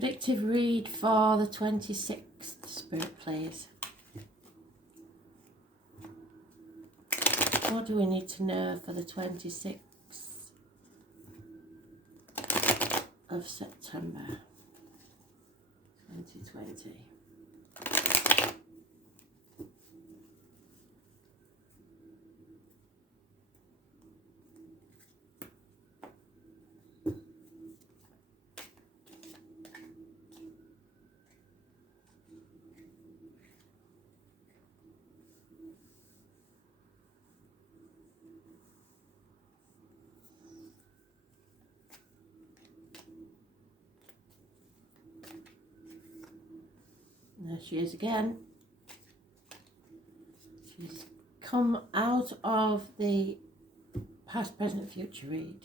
Predictive read for the 26th, Spirit please. What do we need to know for the 26th of September 2020? There she is again. She's come out of the past, present, future read.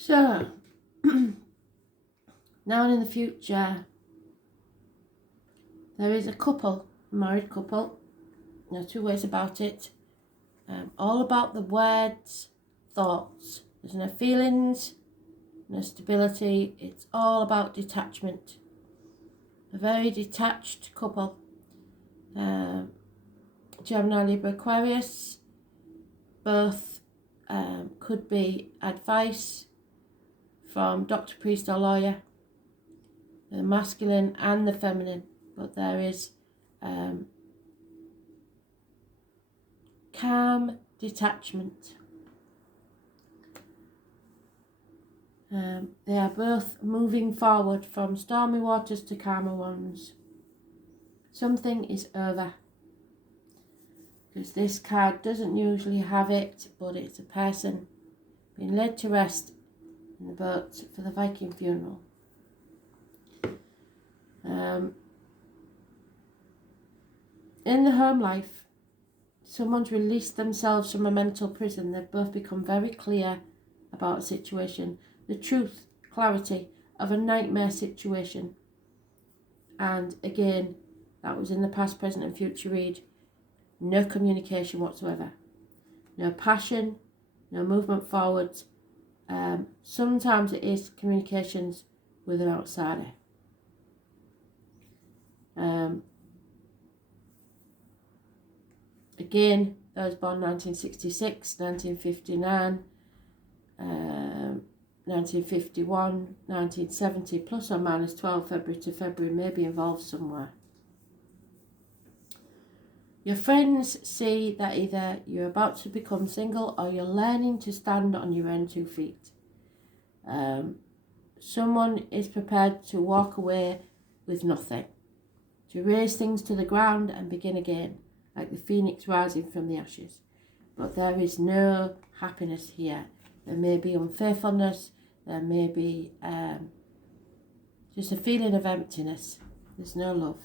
So, now and in the future, there is a couple, a married couple, there are two ways about it, all about the words, thoughts. There's no feelings, no stability, it's all about detachment. A very detached couple. Gemini, Libra, Aquarius, both could be advice from doctor, priest or lawyer, the masculine and the feminine, but there is calm detachment. They are both moving forward from stormy waters to calmer ones. Something is over, because this card doesn't usually have it, but it's a person being led to rest in the boat for the Viking funeral. In the home life, someone's released themselves from a mental prison. They've both become very clear about a situation, the truth, clarity of a nightmare situation. And again, that was in the past, present and future read. No communication whatsoever. No passion, no movement forwards. Sometimes it is communications with an outsider. Again, those born 1966, 1959, 1951, 1970, plus or minus 12 February to February may be involved somewhere. Your friends see that either you're about to become single or you're learning to stand on your own 2 feet. Someone is prepared to walk away with nothing, to raise things to the ground and begin again, like the phoenix rising from the ashes. But there is no happiness here. There may be unfaithfulness, there may be just a feeling of emptiness. There's no love.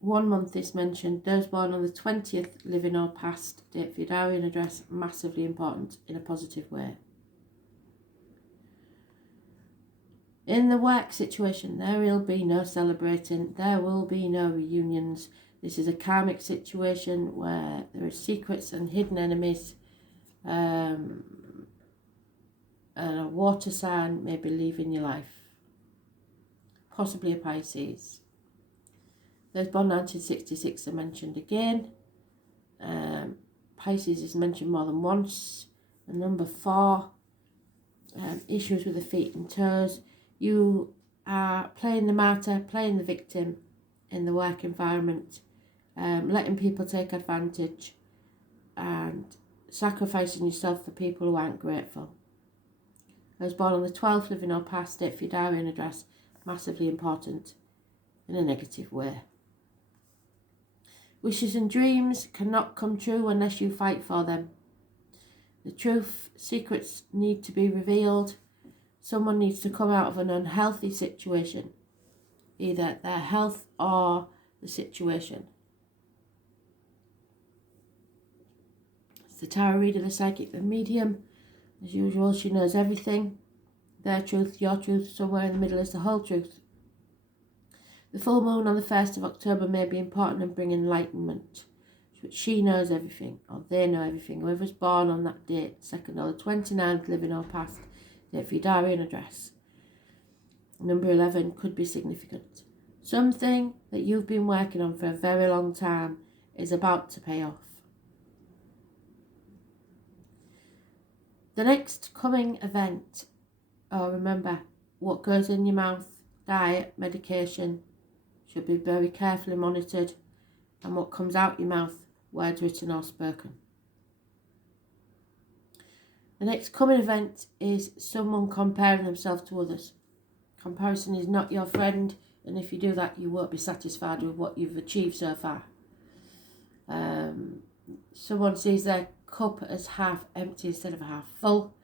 1 month is mentioned. Those born on the 20th, living or past, date for your diary and address, massively important in a positive way. In the work situation, there will be no celebrating, there will be no reunions. This is a karmic situation where there are secrets and hidden enemies, and a water sign may be leaving your life, possibly a Pisces. Those born 1966 are mentioned again. Pisces is mentioned more than once. And number 4, issues with the feet and toes. You are playing the martyr, playing the victim in the work environment, letting people take advantage and sacrificing yourself for people who aren't grateful. I was born on the 12th, living or past, date for your diary and address, massively important in a negative way. Wishes and dreams cannot come true unless you fight for them. The truth, secrets need to be revealed. Someone needs to come out of an unhealthy situation, either their health or the situation. It's the tarot reader, the psychic, the medium. As usual, she knows everything. Their truth, your truth, somewhere in the middle is the whole truth. The full moon on the 1st of October may be important and bring enlightenment. But she knows everything, or they know everything. Whoever's born on that date, 2nd or the 29th, living or past, date for your diary and address. Number 11 could be significant. Something that you've been working on for a very long time is about to pay off. The next coming event, remember, what goes in your mouth, diet, medication, should be very carefully monitored, and what comes out your mouth, words written or spoken. The next coming event is someone comparing themselves to others. Comparison is not your friend, and if you do that, you won't be satisfied with what you've achieved so far. Someone sees their cup as half empty instead of half full,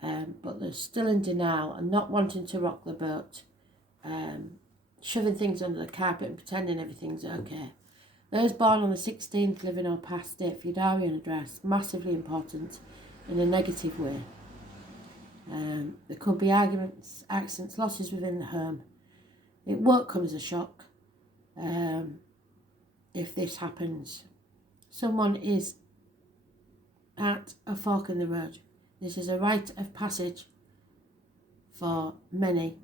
but they're still in denial and not wanting to rock the boat, shoving things under the carpet and pretending everything's okay. Those born on the 16th, living or past, date for your diary and address, massively important in a negative way. There could be arguments, accidents, losses within the home. It won't come as a shock if this happens. Someone is at a fork in the road. This is a rite of passage for many,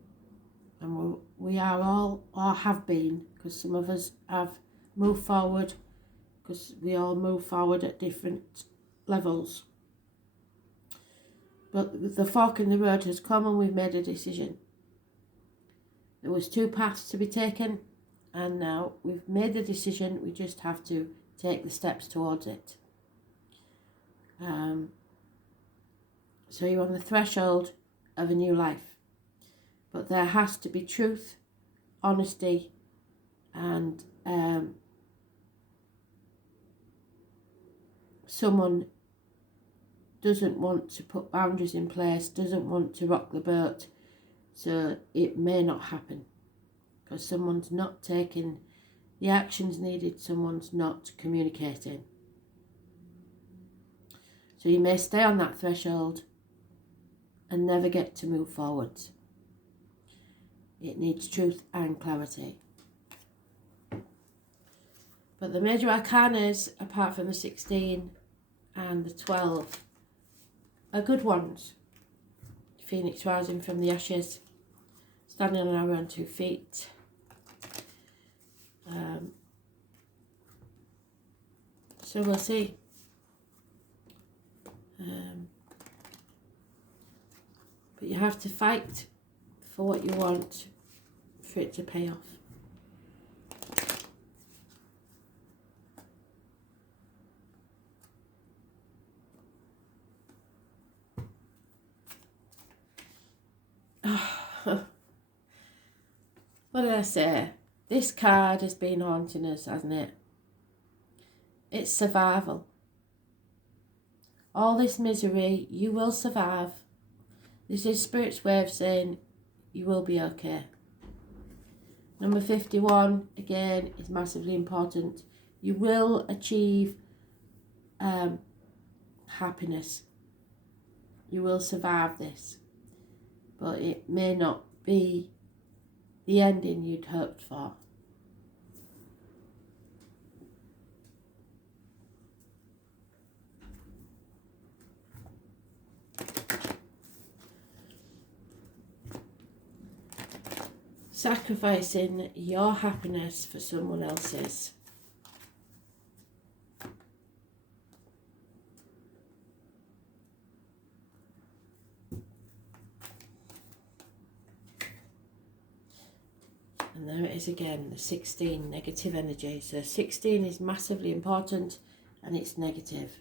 and we are all, or have been, because some of us have moved forward, because we all move forward at different levels. But the fork in the road has come and we've made a decision. There was 2 paths to be taken, and now we've made the decision. We just have to take the steps towards it. So you're on the threshold of a new life, but there has to be truth, honesty, and someone doesn't want to put boundaries in place, doesn't want to rock the boat, so it may not happen because someone's not taking the actions needed, someone's not communicating. So you may stay on that threshold and never get to move forwards. It needs truth and clarity. But the major arcanas, apart from the 16 and the 12, are good ones. Phoenix rising from the ashes, standing on our own 2 feet. So we'll see. But you have to fight for what you want for it to pay off. What did I say? This card has been haunting us, hasn't it? It's survival. All this misery, you will survive. This is Spirit's way of saying you will be okay. Number 51, again, is massively important. You will achieve happiness. You will survive this. But it may not be the ending you'd hoped for. Sacrificing your happiness for someone else's. And there it is again, the 16, negative energy. So 16 is massively important and it's negative.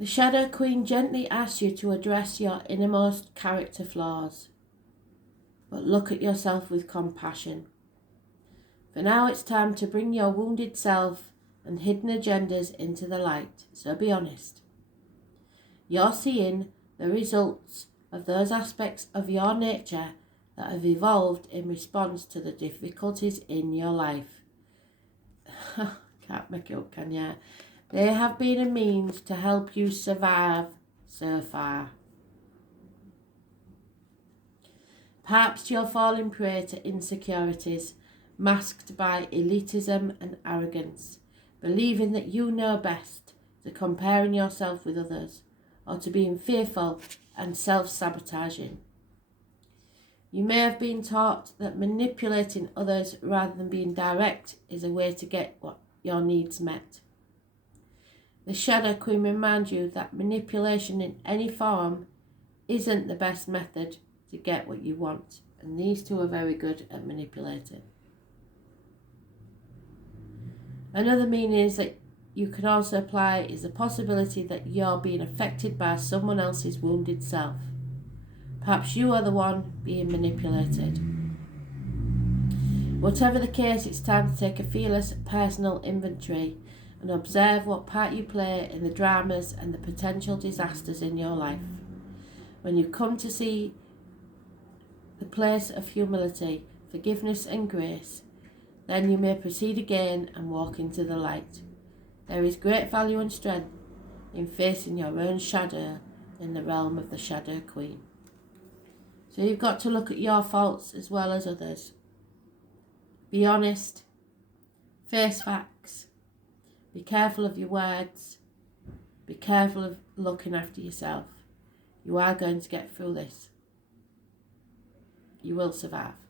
The Shadow Queen gently asks you to address your innermost character flaws, but look at yourself with compassion. For now it's time to bring your wounded self and hidden agendas into the light, so be honest. You're seeing the results of those aspects of your nature that have evolved in response to the difficulties in your life. Can't make it up, can ya? They have been a means to help you survive so far. Perhaps you're falling prey to insecurities masked by elitism and arrogance, believing that you know best, to comparing yourself with others, or to being fearful and self-sabotaging. You may have been taught that manipulating others rather than being direct is a way to get what your needs met. The Shadow Queen reminds you that manipulation in any form isn't the best method to get what you want, and these two are very good at manipulating. Another meaning is that you can also apply is the possibility that you're being affected by someone else's wounded self. Perhaps you are the one being manipulated. Whatever the case, it's time to take a fearless personal inventory and observe what part you play in the dramas and the potential disasters in your life. When you come to see the place of humility, forgiveness and grace, then you may proceed again and walk into the light. There is great value and strength in facing your own shadow in the realm of the Shadow Queen. So you've got to look at your faults as well as others. Be honest, face facts, be careful of your words, be careful of looking after yourself. You are going to get through this. You will survive.